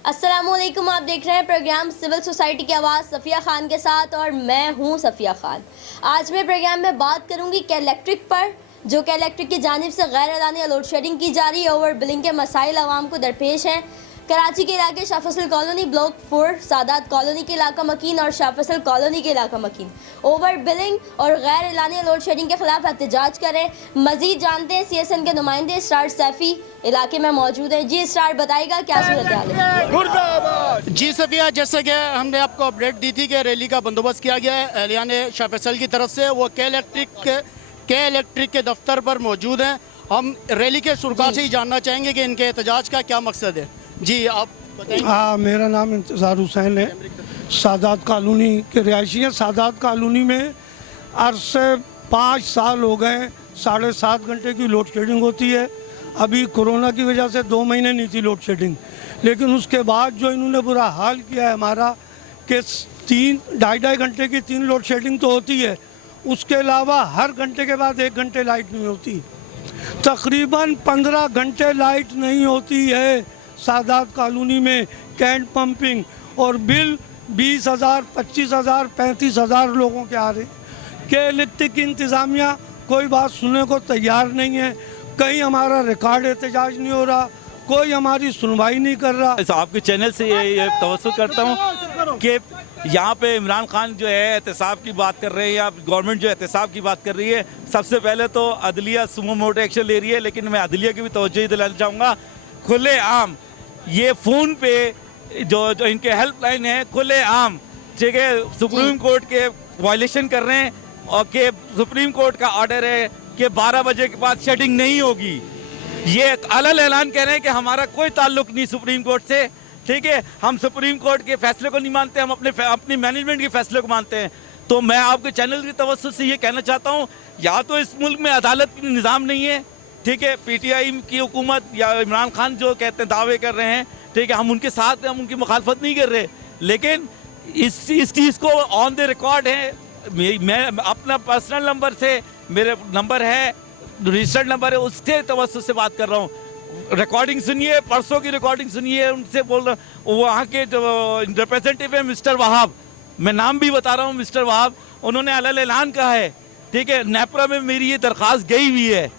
अस्सलामुअलैकुम, आप देख रहे हैं प्रोग्राम सिविल सोसाइटी की आवाज़ सफ़िया खान के साथ और मैं हूं सफ़िया खान। आज मैं प्रोग्राम में बात करूंगी के इलेक्ट्रिक पर, जो के इलेक्ट्रिक की जानिब से गैर एलानी लोड शेडिंग की जा रही है। ओवर बिलिंग के मसाइल आवाम को दरपेश हैं। कराची के इलाके Shah Faisal colony, block 4, Sadat colony के इलाका मकीन और शाह फैसल कॉलोनी के इलाका मकीन ओवर बिलिंग और गैर एलानी लोड शेडिंग के खिलाफ एहतजाज करें। मजीद जानते हैं CSN के नुमाइंदे इसरार सैफी इलाके में मौजूद हैं। जी इसरार, बताइएगा क्या सूरत हाल है? जी सफिया, जैसे कि हमने आपको अपडेट दी थी कि रैली का बंदोबस्त किया गया है एहलियान शाह फैसल की तरफ से। वो के इलेक्ट्रिक के दफ्तर पर मौजूद हैं। हम रैली के शुरुआत से ही जानना चाहेंगे कि इनके एहतजाज का क्या मकसद है। जी आप बताएंगे। हाँ, मेरा नाम इंतज़ार हुसैन है। सादात कॉलोनी के रिहायशी हैं। सादात कॉलोनी में आज से 5 साल हो गए 7.5 घंटे की लोड शेडिंग होती है। अभी कोरोना की वजह से 2 महीने नहीं थी लोड शेडिंग, लेकिन उसके बाद जो इन्होंने बुरा हाल किया है हमारा कि 3-2.5 घंटे की 3 लोड शेडिंग तो होती है, उसके अलावा हर घंटे के बाद 1 घंटे लाइट नहीं होती। तकरीबन 15 घंटे लाइट नहीं होती है सादात कॉलोनी में। कैंट पंपिंग और बिल 20,000, 25,000, 35,000 लोगों के आ रहे हैं। के इलेक्ट्रिक की इंतज़ामिया कोई बात सुनने को तैयार नहीं है। कहीं हमारा रिकॉर्ड एहतजाज नहीं हो रहा, कोई हमारी सुनवाई नहीं कर रहा। आपके चैनल से ये तवज्जो करता हूँ कि यहाँ पे इमरान खान जो है एहतसाब की बात कर रहे हैं या गवर्नमेंट जो एहतसाब की बात कर रही है, सबसे पहले तो अदलिया सुमो मोटो एक्शन ले रही है, लेकिन मैं अदलिया की भी तवज्जो दिलाना चाहूँगा। खुले आम ये फ़ोन पे जो इनके हेल्पलाइन है, खुले आम, ठीक है, सुप्रीम कोर्ट के वायलेशन कर रहे हैं और कि सुप्रीम कोर्ट का ऑर्डर है कि 12 बजे के बाद शेडिंग नहीं होगी। ये अलग ऐलान कह रहे हैं कि हमारा कोई ताल्लुक नहीं सुप्रीम कोर्ट से, ठीक है, हम सुप्रीम कोर्ट के फैसले को नहीं मानते, हम अपनी मैनेजमेंट के फैसले को मानते हैं। तो मैं आपके चैनल की तवज्जो से ये कहना चाहता हूँ, या तो इस मुल्क में अदालत की निज़ाम नहीं है, ठीक है, PTI की हुकूमत या इमरान खान जो कहते हैं दावे कर रहे हैं, ठीक है, हम उनके साथ हैं, हम उनकी मुखालफत नहीं कर रहे, लेकिन इस चीज़ को ऑन द रिकॉर्ड है। मैं अपना पर्सनल नंबर से, मेरे नंबर है, रजिस्टर्ड नंबर है, उससे तवज्जो से बात कर रहा हूँ। रिकॉर्डिंग सुनिए, परसों की रिकॉर्डिंग सुनिए, उनसे बोल रहा हूँ। वहाँ के जो रिप्रेजेंटेटिव है मिस्टर वहाब, मैं नाम भी बता रहा हूँ, मिस्टर वहाब, उन्होंने अलग ऐलान कहा है, ठीक है, नेपरा में मेरी ये दरख्वास्त गई हुई है,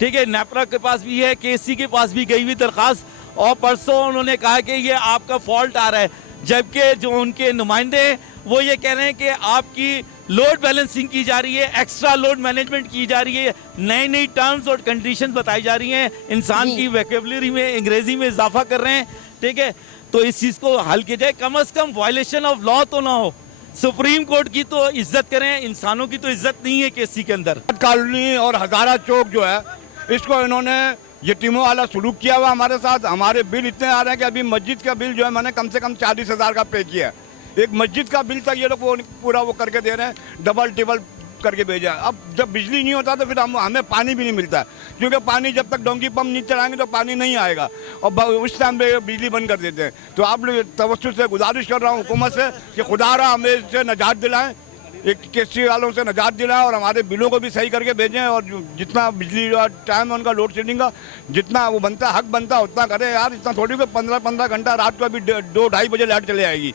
ठीक है, नेपरा के पास भी है, KC के पास भी गई हुई दरख्वास्त, और परसों उन्होंने कहा कि ये आपका फॉल्ट आ रहा है, जबकि जो उनके नुमाइंदे हैं वो ये कह रहे हैं कि आपकी लोड बैलेंसिंग की जा रही है, एक्स्ट्रा लोड मैनेजमेंट की जा रही है, नई नई टर्म्स और कंडीशंस बताई जा रही हैं, इंसान की वोकैबुलरी में, अंग्रेजी में इजाफा कर रहे हैं, ठीक है। तो इस चीज़ को हल किया जाए, कम अज़ कम वायलेशन ऑफ लॉ तो ना हो। सुप्रीम कोर्ट की तो इज्जत करें, इंसानों की तो इज्जत नहीं है KC के अंदर। कॉलोनी और हजारा चौक जो है, इसको इन्होंने यतीमों वाला सलूक किया हुआ हमारे साथ। हमारे बिल इतने आ रहे हैं कि अभी मस्जिद का बिल जो है मैंने कम से कम 40,000 का पे किया है। एक मस्जिद का बिल तक ये लोग वो पूरा वो करके दे रहे हैं, डबल टिबल करके भेजा है। अब जब बिजली नहीं होता तो फिर हमें पानी भी नहीं मिलता, क्योंकि पानी जब तक डोंगी पंप नहीं चलाएंगे तो पानी नहीं आएगा, और उस टाइम पे बिजली बंद कर देते हैं। तो आप लोग तवज्जो से गुजारिश कर रहा हूँ हुकूमत से कि खुदारा हमें इससे निजात दिलाएं, एक KC वालों से निजात दिलाएं और हमारे बिलों को भी सही करके भेजें, और जितना बिजली का टाइम है उनका लोड शेडिंग का जितना वो बनता हक बनता है उतना करें यार। इतना थोड़ी को 15-15 घंटा रात को अभी 2-2:30 बजे लाइट चले आएगी।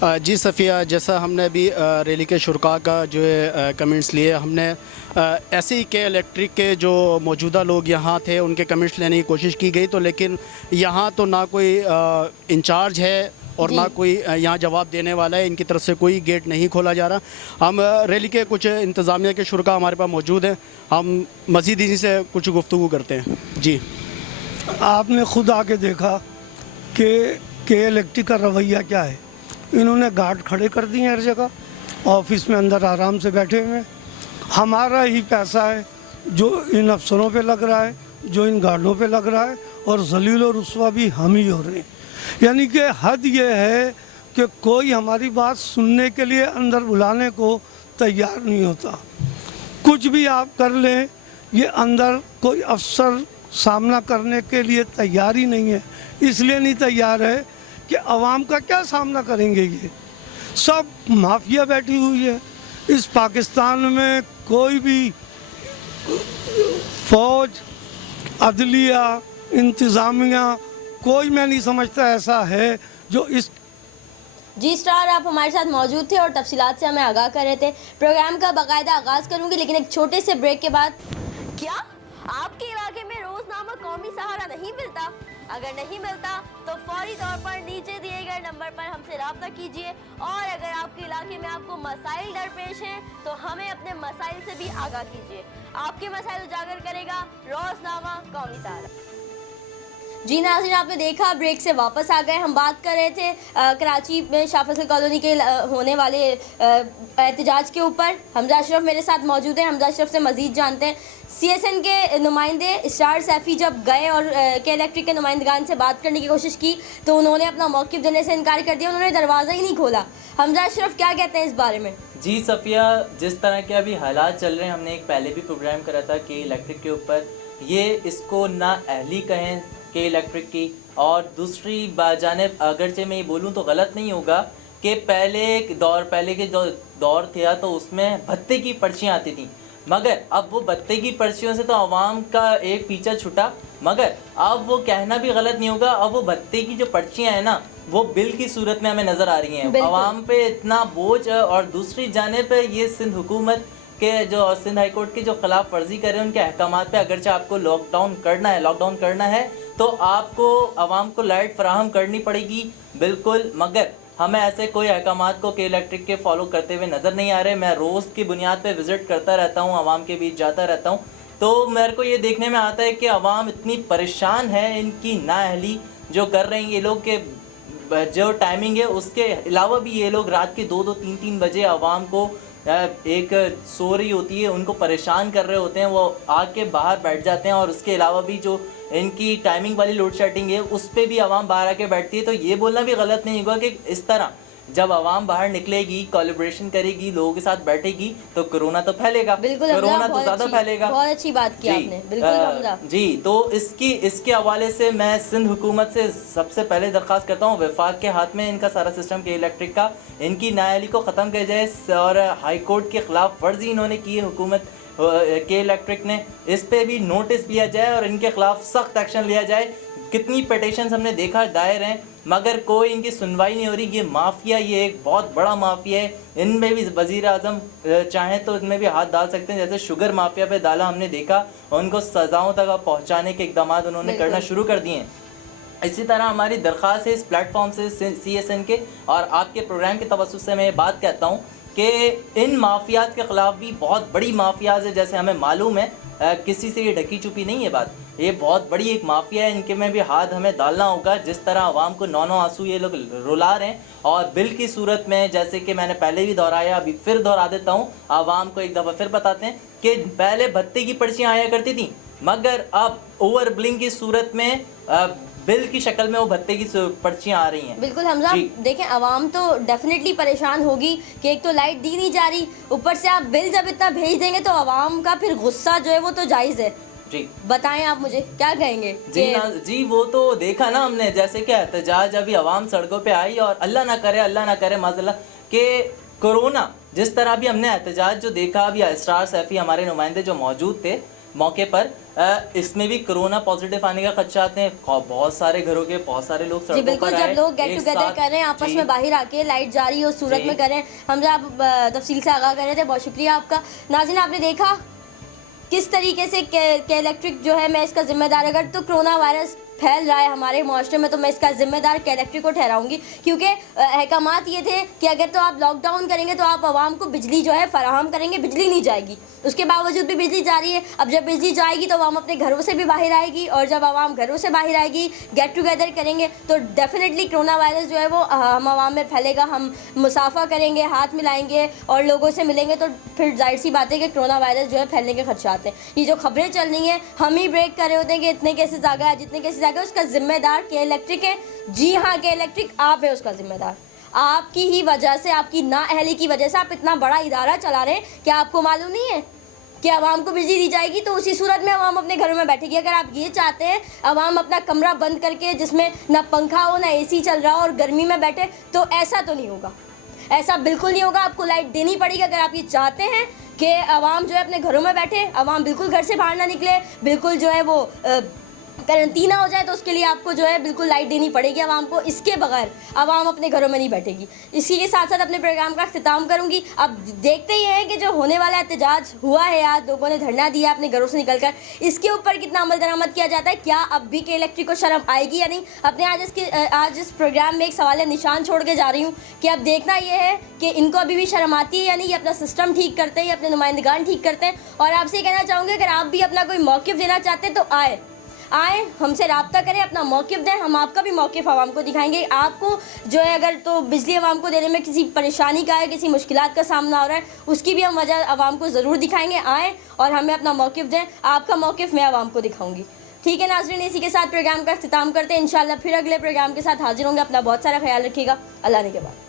जी सफ़िया, जैसा हमने अभी रैली के शुरका का जो है कमेंट्स लिए, हमने ऐसे ही के इलेक्ट्रिक के जो मौजूदा लोग यहाँ थे उनके कमेंट्स लेने की कोशिश की गई, तो लेकिन यहाँ तो ना कोई इंचार्ज है और ना कोई यहाँ जवाब देने वाला है। इनकी तरफ से कोई गेट नहीं खोला जा रहा। हम रैली के कुछ इंतज़ामिया के शुरका हमारे पास मौजूद हैं, हम मज़ीद इन्हीं से कुछ गुफ्तगू करते हैं। जी, आपने खुद आके देखा कि के इलेक्ट्रिक का रवैया क्या है। इन्होंने गार्ड खड़े कर दिए हर जगह, ऑफिस में अंदर आराम से बैठे हुए हैं। हमारा ही पैसा है जो इन अफसरों पे लग रहा है, जो इन गार्डों पे लग रहा है, और जलील और रुस्वा भी हम ही हो रहे हैं। यानी कि हद ये है कि कोई हमारी बात सुनने के लिए अंदर बुलाने को तैयार नहीं होता। कुछ भी आप कर लें, ये अंदर कोई अफसर सामना करने के लिए तैयार ही नहीं है। इसलिए नहीं तैयार है कि आवाम का क्या सामना करेंगे। ये सब माफिया बैठी हुई है। इस पाकिस्तान में कोई भी फौज, अदलिया, इंतज़ामिया कोई मैं नहीं समझता ऐसा है जो इस जी स्टार, आप हमारे साथ मौजूद थे और तफसीलात से हमें आगाह कर रहे थे। प्रोग्राम का बाकायदा आगाज़ करूंगी, लेकिन एक छोटे से ब्रेक के बाद। क्या आपके इलाके में रोज़नामा कौमी सहारा नहीं मिलता? अगर नहीं मिलता तो फौरी तौर पर नीचे दिए गए नंबर पर हमसे रब्ता कीजिए, और अगर आपके इलाके में आपको मसाइल दरपेश हैं तो हमें अपने मसाइल से भी आगाह कीजिए। आपके मसाइल उजागर करेगा रोज़नामा कौमी सहारा। जी नाज़रीन, आपने देखा ब्रेक से वापस आ गए। हम बात कर रहे थे कराची में शाह फैसल कॉलोनी के होने वाले एहतजाज के ऊपर। हमजा अशरफ मेरे साथ मौजूद हैं। हमजा अशरफ से मज़ीद जानते हैं। CSN के नुमाइंदे इस्रार सैफ़ी जब गए और के इलेक्ट्रिक के नुमाइंदगान से बात करने की कोशिश की तो उन्होंने अपना मौक़िफ़ देने से इनकार कर दिया। उन्होंने दरवाज़ा ही नहीं खोला। हमजा अशरफ क्या कहते हैं इस बारे में? जी सफ़िया, जिस तरह के अभी हालात चल रहे हैं, हमने एक पहले भी प्रोग्राम करा था कि इलेक्ट्रिक के ऊपर, ये इसको ना अहली कहें के इलेक्ट्रिक की, और दूसरी जानिब अगरचे मैं ये बोलूँ तो गलत नहीं होगा कि पहले के जो दौर था तो उसमें भत्ते की पर्चियाँ आती थी, मगर अब वो भत्ते की पर्चियों से तो आवाम का एक पीछा छुटा। मगर अब वो कहना भी गलत नहीं होगा, अब वो भत्ते की जो पर्चियाँ हैं ना, वो बिल की सूरत में हमें नज़र आ रही हैं। आवाम पे इतना बोझ, और दूसरी जानिब ये सिंध हुकूमत के जो सिंध हाई कोर्ट की जो खिलाफ वर्जी कर रहे हैं उनके अहकामात पे, अगरचे आपको लॉकडाउन करना है तो आपको आवाम को लाइट फराहम करनी पड़ेगी, बिल्कुल, मगर हमें ऐसे कोई अहकामात को के इलेक्ट्रिक के फॉलो करते हुए नज़र नहीं आ रहे। मैं रोज़ की बुनियाद पे विज़िट करता रहता हूँ, आवाम के बीच जाता रहता हूँ, तो मेरे को ये देखने में आता है कि आवाम इतनी परेशान है, इनकी नाअहली जो कर रहे हैं ये लोग के जो टाइमिंग है, उसके अलावा भी ये लोग रात के 2-2, 3-3 बजे आवाम को एक सो रही होती है उनको परेशान कर रहे होते हैं, वो आके बाहर बैठ जाते हैं। और उसके अलावा भी जो इनकी टाइमिंग वाली लोड शेडिंग है उस पर भी आवाम बाहर आके बैठती है। तो ये बोलना भी गलत नहीं होगा कि इस तरह जब आवाम बाहर निकलेगी, कोलैबोरेशन करेगी, लोगों के साथ बैठेगी तो कोरोना तो फैलेगा, कोरोना तो ज़्यादा फैलेगा। बहुत अच्छी बात की आपने, बिल्कुल जी। तो इसके हवाले से मैं सिंध हुकूमत से सबसे पहले दरख्वास्त करता हूँ, वफाक के हाथ में इनका सारा सिस्टम के इलेक्ट्रिक का, इनकी नाअहली को ख़त्म किया जाए, और हाई कोर्ट के ख़िलाफ़ वर्जी इन्होंने की है हुकूमत के इलेक्ट्रिक ने, इस पर भी नोटिस लिया जाए और इनके ख़िलाफ़ सख्त एक्शन लिया जाए। कितनी पिटीशंस हमने देखा दायर हैं, मगर कोई इनकी सुनवाई नहीं हो रही। ये माफिया, ये एक बहुत बड़ा माफिया है। इनमें भी वज़ीर आज़म चाहें तो इनमें भी हाथ डाल सकते हैं, जैसे शुगर माफिया पे डाला हमने देखा, उनको सज़ाओं तक पहुंचाने के इकदाम उन्होंने करना शुरू कर दिए हैं। इसी तरह हमारी दरख्वास्त है इस प्लेटफॉर्म से CSN के और आपके प्रोग्राम के तवज्जुह से मैं ये बात कहता हूँ कि इन माफियात के ख़िलाफ़ भी बहुत बड़ी माफियाज है, जैसे हमें मालूम है, किसी से ये ढकी छुपी नहीं है बात, ये बहुत बड़ी एक माफिया है, इनके में भी हाथ हमें डालना होगा। जिस तरह आवाम को नौ आंसू ये लोग रुला रहे हैं, और बिल की सूरत में, जैसे कि मैंने पहले भी दोहराया, अभी फिर दोहरा देता हूँ, आवाम को एक दफ़ा फिर बताते हैं कि पहले भत्ते की पर्चियाँ आया करती थी, मगर अब ओवर बिलिंग की सूरत में बिल की शक्ल में वो भत्ते की पर्चियाँ आ रही हैं। बिल्कुल हमजा, देखें आवाम तो डेफिनेटली परेशान होगी कि एक तो लाइट दी नहीं जा रही, ऊपर से आप बिल जब इतना भेज देंगे तो आवाम का फिर गुस्सा जो है वो तो जायज़ है। जी बताएं आप मुझे क्या कहेंगे? जी वो तो देखा ना हमने, जैसे कि एहतजाज अभी आवाम सड़कों पे आई, और अल्लाह ना करे माज़अल्लाह कि कोरोना, जिस तरह भी हमने एहतजाज जो देखा, अभी इस्रार सैफ़ी हमारे नुमाइंदे जो मौजूद थे मौके पर, इसमें भी कोरोना पॉजिटिव आने का खदशात हैं। बहुत सारे घरों के बहुत सारे लोग सड़कों बिल्कुल, जब लोग गेट टुगेदर कर रहे हैं आपस में बाहर आके, लाइट जारी उस सूरत में कर रहे हैं। हमजा आप तफसील से आगाह कर रहे थे, बहुत शुक्रिया आपका। नाज़रीन, आपने देखा किस तरीके से के इलेक्ट्रिक जो है, मैं इसका जिम्मेदार, अगर तो कोरोना वायरस फैल रहा है हमारे माशरे में तो मैं इसका जिम्मेदार के इलेक्ट्रिक को ठहराऊंगी, क्योंकि अहकामात ये थे कि अगर तो आप लॉकडाउन करेंगे तो आप आवाम को बिजली जो है फराहम करेंगे, बिजली नहीं जाएगी, उसके बावजूद भी बिजली जा रही है। अब जब बिजली जाएगी तो आवाम अपने घरों से भी बाहर आएगी, और जब आवाम घरों से बाहर आएगी, गेट टुगेदर करेंगे, तो डेफिनेटली कोरोना वायरस जो है वो हम आवाम में फैलेगा। हम मुसाफा करेंगे, हाथ मिलाएंगे और लोगों से मिलेंगे, तो फिर जाहिर सी बात है कि कोरोना वायरस जो है फैलने के खदशात हैं। ये जो खबरें चल रही हैं, हम ही ब्रेक कर रहे होते हैं कि इतने केसेस आ गए, जितने केसेस आ गए, उसका जिम्मेदार के इलेक्ट्रिक है। जी हाँ, के इलेक्ट्रिक आप है उसका जिम्मेदार। आपकी ही वजह से, आपकी नाअहली की वजह से आप इतना बड़ा इदारा चला रहे हैं, क्या आपको मालूम नहीं है कि आवाम को बिजली दी जाएगी तो उसी सूरत में आवाम अपने घरों में बैठेगी? अगर आप ये चाहते हैं आवाम अपना कमरा बंद करके, जिसमें ना पंखा हो ना AC चल रहा हो, और गर्मी में बैठे, तो ऐसा तो नहीं होगा, ऐसा बिल्कुल नहीं होगा। आपको लाइट देनी पड़ेगी अगर आप ये चाहते हैं कि आवाम जो है अपने घरों में बैठे, आवाम बिल्कुल घर से बाहर ना निकले, बिल्कुल जो है वो करंटीना हो जाए तो उसके लिए आपको जो है बिल्कुल लाइट देनी पड़ेगी आवाम को, इसके बगैर आवाम अपने घरों में नहीं बैठेगी। इसी के साथ साथ अपने प्रोग्राम का अख्तिताम करूंगी। अब देखते ही हैं कि जो होने वाला एहतजाज हुआ है, आज लोगों ने धरना दिया अपने घरों से निकलकर, इसके ऊपर कितना अमल दरामद किया जाता है, क्या अब भी के इलेक्ट्रिक को शर्म आएगी या नहीं। अपने आज इस प्रोग्राम में एक सवाल निशान छोड़ के जा रही हूँ कि अब देखना यह है कि इनको अभी भी शर्म आती है या नहीं, ये अपना सिस्टम ठीक करते हैं, ये अपने नुमाइंदगान ठीक करते हैं। और आपसे कहना चाहूँगी अगर आप भी अपना कोई मौक़िफ़ देना चाहते हैं तो आए हमसे रब्ता करें, अपना मौक़िफ़ दें, हम आपका भी मौक़िफ़ आवाम को दिखाएंगे। आपको जो है अगर तो बिजली आवाम को देने में किसी परेशानी का है, किसी मुश्किलात का सामना हो रहा है, उसकी भी हम वजह आवाम को ज़रूर दिखाएंगे। आएँ और हमें अपना मौक़िफ़ दें, आपका मौक़िफ़ मैं आवाम को दिखाऊंगी। ठीक है नाज़रीन, इसी के साथ प्रोग्राम का अख्तिताम करते हैं। इंशाल्लाह फिर अगले प्रोग्राम के साथ हाजिर होंगे। अपना बहुत सारा ख्याल रखिएगा। अल्लाह ने के बाद।